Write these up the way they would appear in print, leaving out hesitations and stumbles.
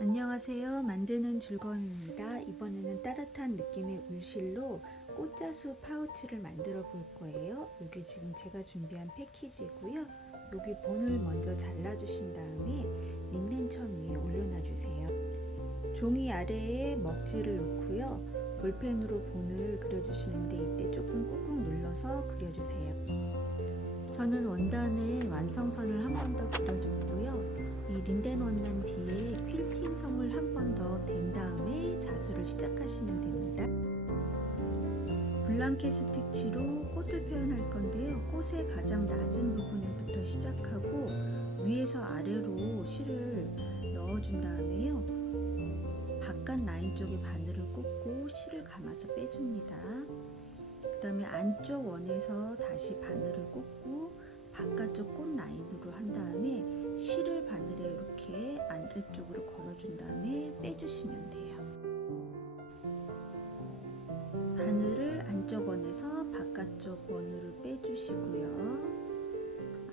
안녕하세요. 만드는 즐거움입니다. 이번에는 따뜻한 느낌의 울실로 꽃자수 파우치를 만들어 볼 거예요. 이게 지금 제가 준비한 패키지고요. 여기 본을 먼저 잘라주신 다음에 린넨천 위에 올려놔 주세요. 종이 아래에 먹지를 놓고요. 볼펜으로 본을 그려주시는데 이때 조금 꾹꾹 눌러서 그려주세요. 저는 원단에 완성선을 한 번 더 그려줬고요. 이 린넨 원단 뒤에 퀼팅 섬을 한 번 더 댄 다음에 자수를 시작하시면 됩니다. 블랑켓 스티치로 꽃을 표현할 건데요. 꽃의 가장 낮은 부분부터 시작하고 위에서 아래로 실을 넣어준 다음에요. 바깥 라인 쪽에 바늘을 꽂고 실을 감아서 빼줍니다. 그 다음에 안쪽 원에서 다시 바늘을 꽂고 바깥쪽 꽃 라인으로 한 다음에 실을 바늘에 이렇게 아래쪽으로 걸어준 다음에 빼주시면 돼요. 바늘을 안쪽 원에서 바깥쪽 원으로 빼주시고요.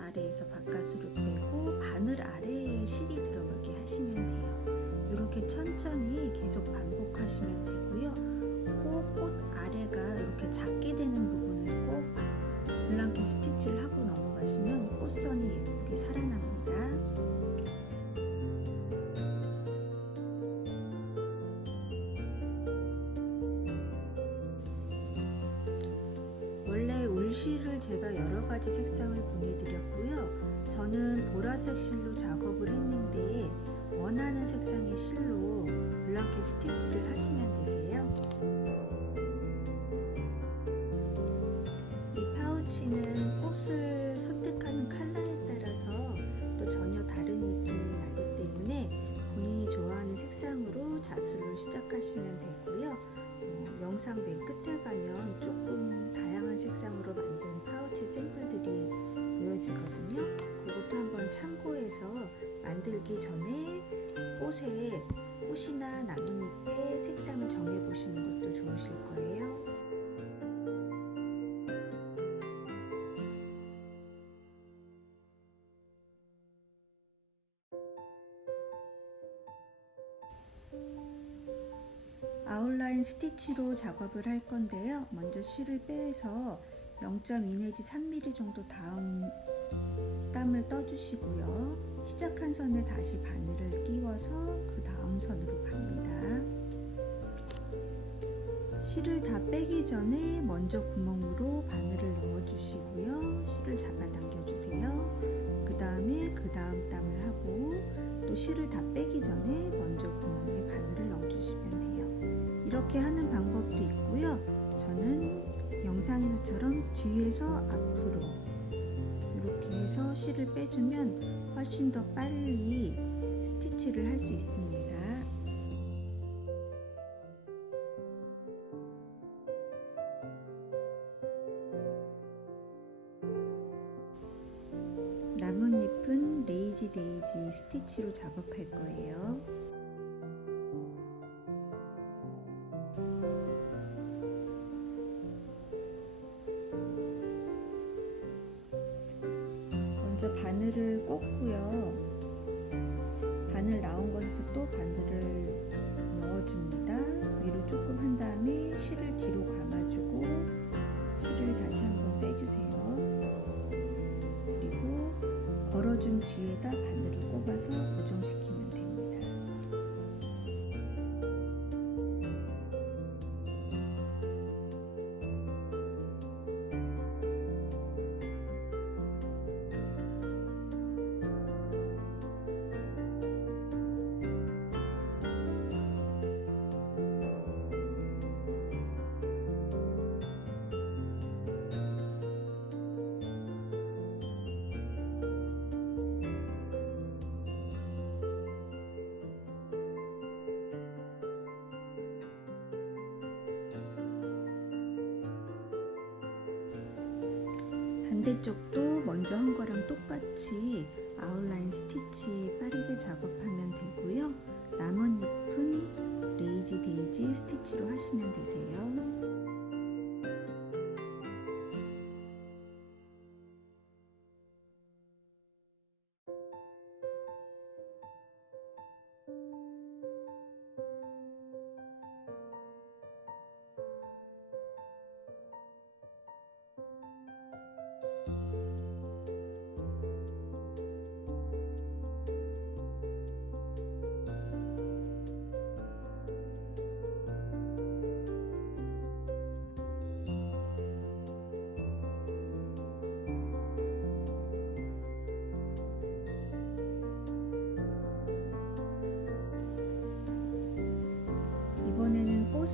아래에서 바깥으로 빼고 바늘 아래에 실이 들어가게 하시면 돼요. 이렇게 천천히 계속 반복하시면 되고요. 꼭 꽃 아래가 이렇게 작게 되는 부분을 꼭 블랑켓 스티치를 하고 넘어가시면 꽃선이 예쁘게 살아납니다. 원래 울실을 제가 여러가지 색상을 보내드렸고요. 저는 보라색 실로 작업을 했는데 원하는 색상의 실로 블랑켓 스티치를 하시면 되세요. 이 파우치는 꽃을 선택하는 컬러에 따라서 또 전혀 다른 느낌이 나기 때문에 본인이 좋아하는 색상으로 자수를 시작하시면 되고요. 영상 맨 끝에 가면 조금 다양한 색상으로 만든 파우치 샘플들이 보여지거든요. 그것도 한번 참고해서 만들기 전에 꽃이나 나뭇잎의 색상을 정해보시는 것도 좋으실 거예요. 아웃라인 스티치로 작업을 할 건데요. 먼저 실을 빼서 0.2 내지 3mm 정도 땀을 떠주시고요. 시작한 선에 다시 바늘을 끼워서 그 다음 선으로 갑니다. 실을 다 빼기 전에 먼저 구멍으로 바늘을 넣어주시고요. 실을 잡아당겨주세요. 그 다음에 그 다음 땀을 하고 또 실을 다 빼기 전에 먼저 구멍에 바늘을 넣어주시면 돼요. 이렇게 하는 방법도 있고요. 저는 영상에서처럼 뒤에서 앞으로 이렇게 해서 실을 빼주면 훨씬 더 빨리 스티치를 할 수 있습니다. 나뭇잎은 레이지 데이지 스티치로 작업할 거예요. 먼저 바늘을 꽂고요. 바늘 나온 곳에서 또 바늘을 넣어줍니다. 위로 조금 한 다음에 실을 뒤로 감아주고 실을 다시 한번 빼주세요. 그리고 걸어준 뒤에다 바늘을 꼽아서 고정시키면 됩니다. 반대쪽도 먼저 한 거랑 똑같이 아웃라인 스티치 빠르게 작업하면 되고요. 나뭇잎은 레이지 데이지 스티치로 하시면 되세요.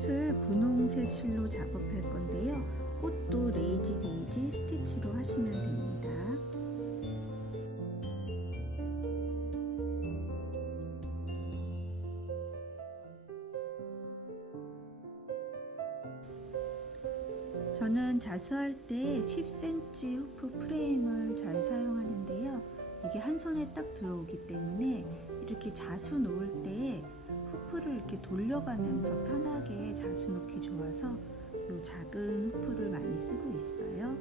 꽃을 분홍색 실로 작업할 건데요. 꽃도 레이지 데이지 스티치로 하시면 됩니다. 저는 자수할 때 10cm 후프 프레임을 잘 사용하는데요. 이게 한 손에 딱 들어오기 때문에 이렇게 자수 놓을 때 후프를 이렇게 돌려가면서 편하게 자수 놓기 좋아서 이 작은 후프를 많이 쓰고 있어요.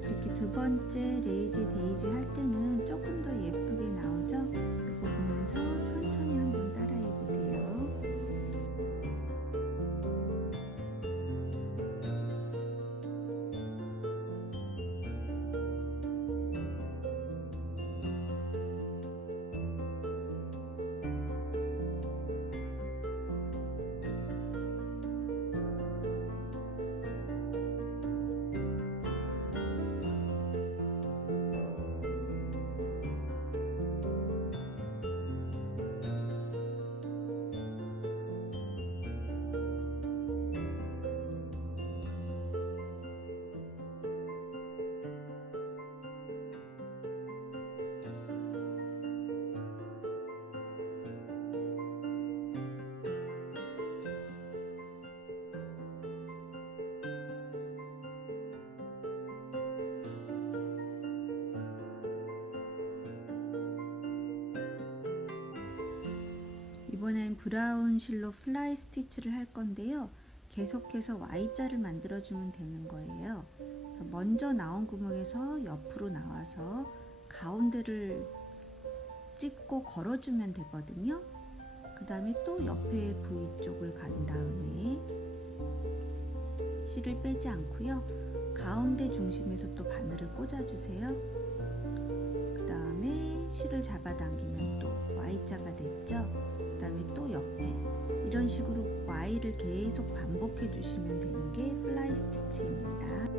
이렇게 두 번째 레이지 데이지 할 때는 조금 더 예쁘게 나오죠? 이거 보면서 천천히 한번 따라해 보세요. 이번엔 브라운 실로 플라이 스티치를 할 건데요. 계속해서 Y자를 만들어주면 되는 거예요. 그래서 먼저 나온 구멍에서 옆으로 나와서 가운데를 찍고 걸어주면 되거든요. 그 다음에 또 옆에 V 쪽을 간 다음에 실을 빼지 않고요. 가운데 중심에서 또 바늘을 꽂아주세요. 그 다음에 실을 잡아당기면 또 Y자가 됐죠. 그 다음에 또 옆에 이런 식으로 Y를 계속 반복해 주시면 되는 게 플라이 스티치입니다.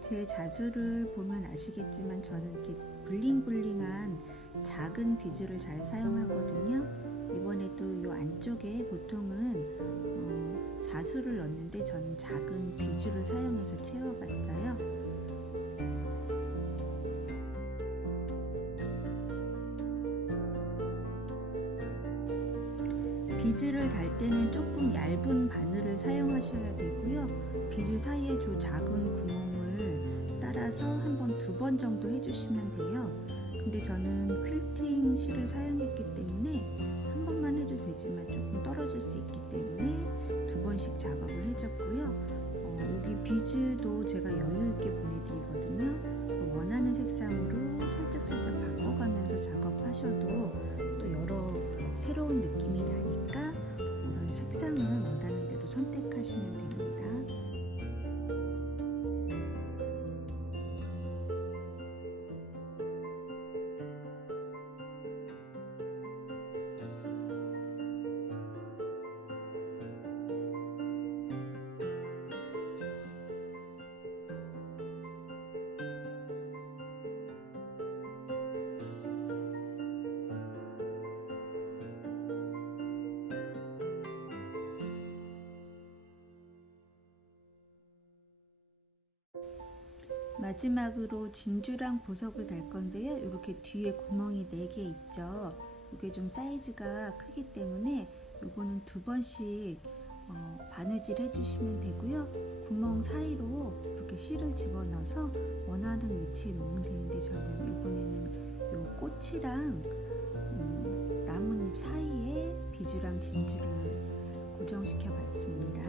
제 자수를 보면 아시겠지만 저는 이렇게 블링블링한 작은 비즈를 잘 사용하거든요. 이번에도 이 안쪽에 보통은 자수를 넣는데 저는 작은 비즈를 사용해서 채워봤어요. 비즈를 달 때는 조금 얇은 바늘을 사용하셔야 되고요. 비즈 사이에 저 작은 구멍을 따라서 한번 두 번 정도 해주시면 돼요. 근데 저는 퀼팅 실을 사용했기 때문에 한 번만 해도 되지만 조금 떨어질 수 있기 때문에 두 번씩 작업을 해줬고요. 여기 비즈도 제가 여유 있게 보내드리거든요. 원하는 색상으로 살짝살짝 바꿔가면서 작업하셔도 또 여러 새로운 느낌이 나니까 이런 색상을 원하는 대로 선택하시면 됩니다. 마지막으로 진주랑 보석을 달 건데요. 이렇게 뒤에 구멍이 4개 있죠. 이게 좀 사이즈가 크기 때문에 요거는 두 번씩 바느질 해주시면 되고요. 구멍 사이로 이렇게 실을 집어넣어서 원하는 위치에 놓으면 되는데 저는 이번에는 요 꽃이랑 나뭇잎 사이에 비주랑 진주를 고정시켜 봤습니다.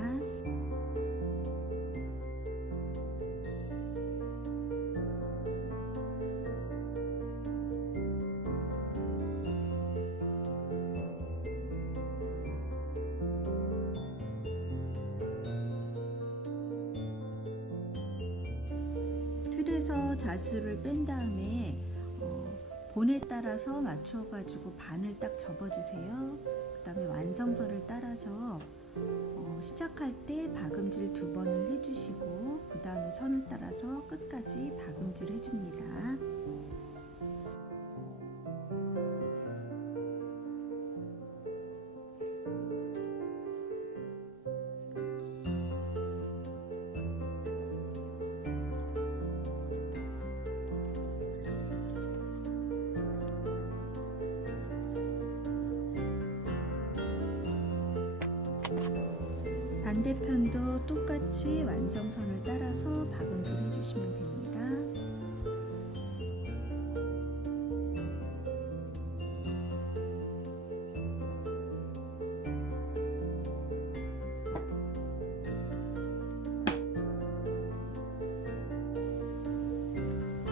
실에서 자수를 뺀 다음에 본에 따라서 맞춰가지고 반을 딱 접어주세요. 그 다음에 완성선을 따라서 시작할 때 박음질 2번을 해주시고 그 다음에 선을 따라서 끝까지 박음질 해줍니다. 반대편도 똑같이 완성선을 따라서 박음질 해주시면 됩니다.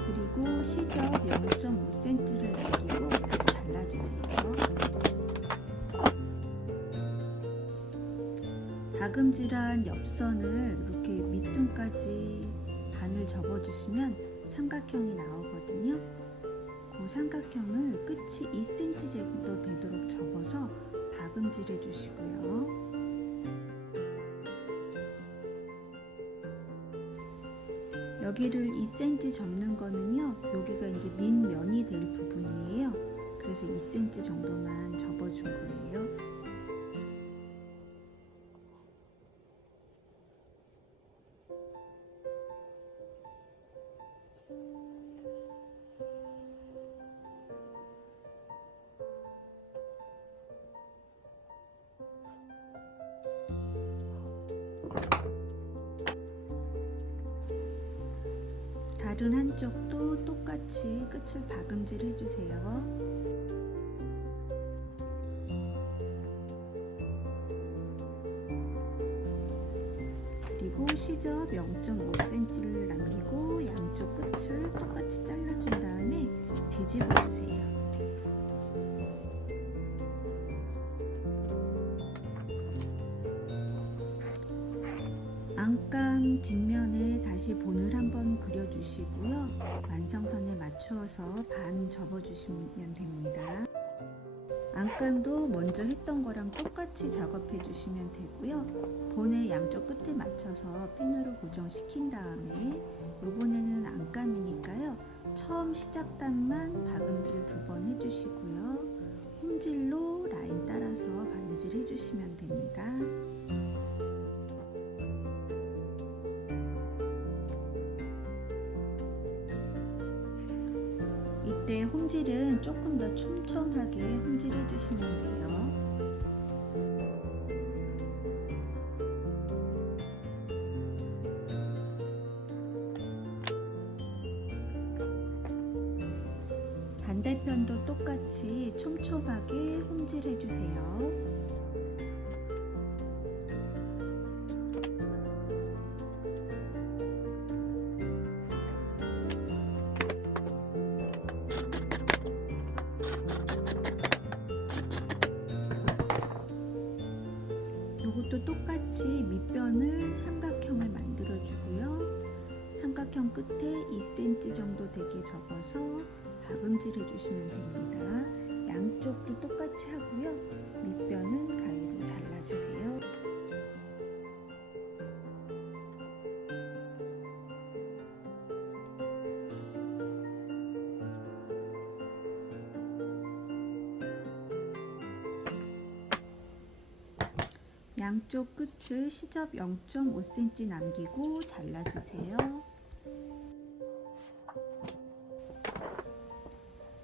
그리고 시접 0.5cm를 남기고 잘라주세요. 박음질한 옆선을 이렇게 밑둥까지 반을 접어주시면 삼각형이 나오거든요. 그 삼각형을 끝이 2cm 정도 되도록 접어서 박음질 해주시고요. 여기를 2cm 접는 거는요, 여기가 이제 밑면이 될 부분이에요. 그래서 2cm 정도만 접어준 거예요. 다른 한쪽도 똑같이 끝을 박음질 해주세요. 그리고 시접 0.5cm를 남기고 양쪽 끝을 똑같이 잘라준 다음에 뒤집어 주세요. 안감 뒷면에 다시 본을 한번 그려주시고요. 완성선에 맞추어서 반 접어주시면 됩니다. 안감도 먼저 했던 거랑 똑같이 작업해 주시면 되고요. 본의 양쪽 끝에 맞춰서 핀으로 고정시킨 다음에 이번에는 안감이니까요. 처음 시작단만 박음질 2번 해주시고요. 홈질로 라인 따라서 바느질 해주시면 됩니다. 이때 홈질은 조금 더 촘촘하게 홈질해 주시면 돼요. 반대편도 똑같이 촘촘하게 홈질해 주세요. 이것도 똑같이 밑변을 삼각형을 만들어 주고요. 삼각형 끝에 2cm 정도 되게 접어서 박음질 해주시면 됩니다. 양쪽도 똑같이 하고요. 밑변은 가위로 잘라주세요. 양쪽 끝을 시접 0.5cm 남기고 잘라주세요.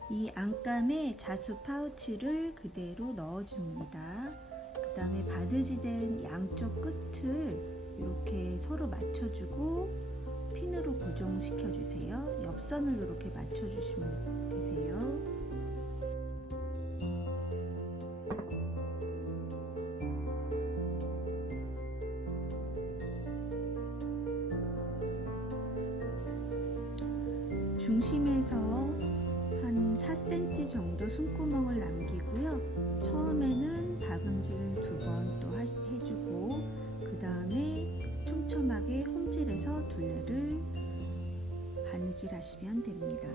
이 안감에 자수 파우치를 그대로 넣어줍니다. 그 다음에 바느질된 양쪽 끝을 이렇게 서로 맞춰주고 핀으로 고정시켜주세요. 옆선을 이렇게 맞춰주시면 되세요. 중심에서 한 4cm 정도 숨구멍을 남기고요. 처음에는 박음질 2번 또 해주고 그 다음에 촘촘하게 홈질해서 둘레를 바느질 하시면 됩니다.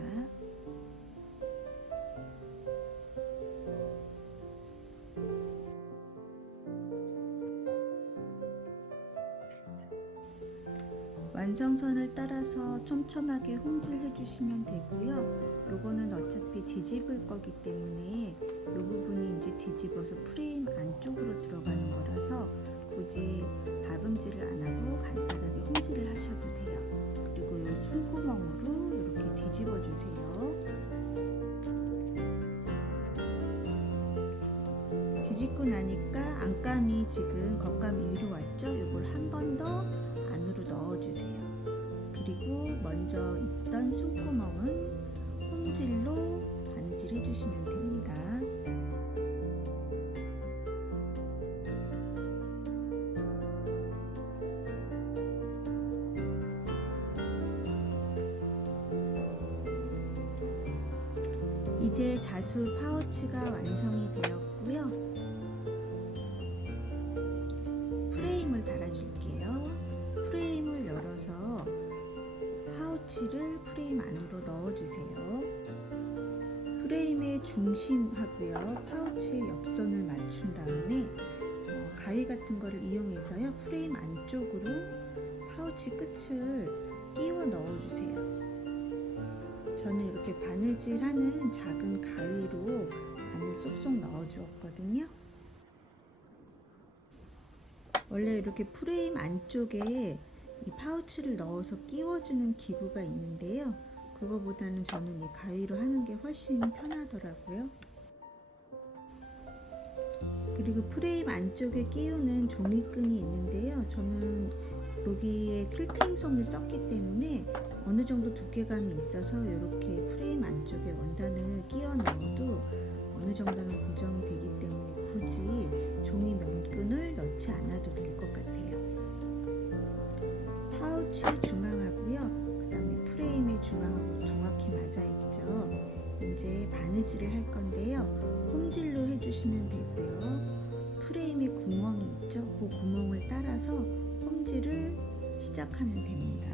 완성선을 따라서 촘촘하게 홍질해 주시면 되고요. 요거는 어차피 뒤집을 거기 때문에 이 부분이 이제 뒤집어서 프레임 안쪽으로 들어가는 거라서 굳이 박음질을 안 하고 간단하게 홍질을 하셔도 돼요. 그리고 이 손구멍으로 이렇게 뒤집어 주세요. 뒤집고 나니까 안감이 지금 겉감이 위로 왔죠? 이걸 한 번 더 안으로 넣어주세요. 그리고 먼저 있던 손구멍은 홍질로 바느질 해주시면 됩니다. 이제 자수 파우치가 완성이 되었고요. 프레임을 달아줄게요. 프레임을 열어서 파우치를 프레임 안으로 넣어주세요. 프레임의 중심하고요, 파우치의 옆선을 맞춘 다음에 가위 같은 거를 이용해서요, 프레임 안쪽으로 파우치 끝을 끼워 넣어주세요. 저는 이렇게 바느질하는 작은 가위로 안을 쏙쏙 넣어 주었거든요. 원래 이렇게 프레임 안쪽에 이 파우치를 넣어서 끼워주는 기구가 있는데요. 그거보다는 저는 이 가위로 하는 게 훨씬 편하더라고요. 그리고 프레임 안쪽에 끼우는 종이끈이 있는데요. 저는 여기에 퀼팅 솜을 썼기 때문에 어느 정도 두께감이 있어서 이렇게 프레임 안쪽에 원단을 끼워 넣어도 어느 정도는 고정이 되기 때문에 굳이 종이 면끈을 넣지 않아도 될 것 같아요. 파우치 중앙하고요, 그 다음에 프레임의 중앙하고 정확히 맞아 있죠. 이제 바느질을 할 건데요, 홈질로 해주시면 되고요. 프레임에 구멍이 있죠, 그 구멍을 따라서 홈질을 시작하면 됩니다.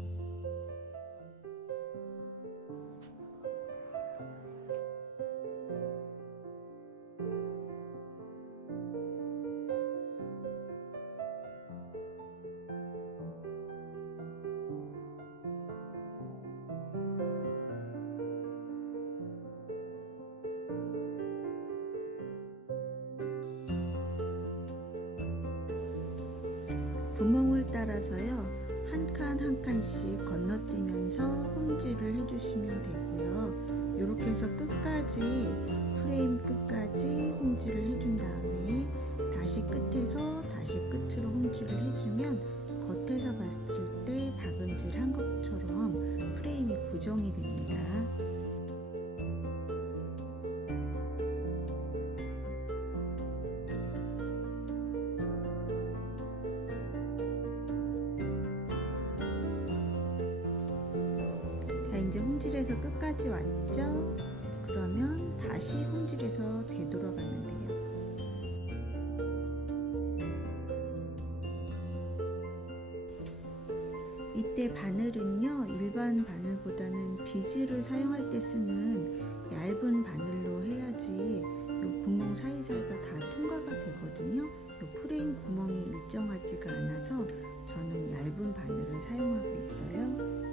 구멍을 따라서요, 한 칸 한 칸씩 건너뛰면서 홈질을 해주시면 되고요. 이렇게 해서 끝까지, 프레임 끝까지 홈질을 해준 다음에 다시 끝에서 다시 끝으로 홈질을 해주면 겉에서 봤을 때 박음질 한 것처럼 프레임이 고정이 됩니다. 이제 홈질에서 끝까지 왔죠? 그러면 다시 홈질에서 되돌아가면 돼요. 이때 바늘은요, 일반 바늘보다는 비즈를 사용할 때 쓰는 얇은 바늘로 해야지 이 구멍 사이사이가 다 통과가 되거든요. 이 프레임 구멍이 일정하지가 않아서 저는 얇은 바늘을 사용하고 있어요.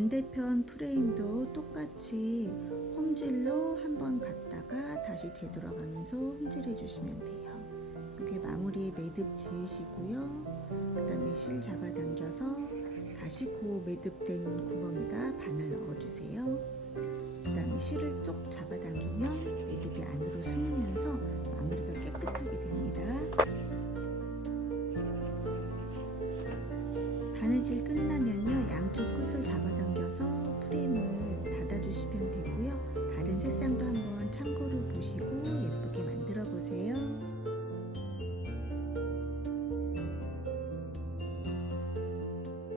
반대편 프레임도 똑같이 홈질로 한번 갔다가 다시 되돌아가면서 홈질해 주시면 돼요. 이게 마무리에 매듭 지으시고요. 그 다음에 실 잡아당겨서 다시 그 매듭된 구멍에다 바늘 넣어주세요. 그 다음에 실을 쭉 잡아당기면 매듭이 안으로 숨으면서 마무리가 깨끗하게 됩니다. 바느질 끝나면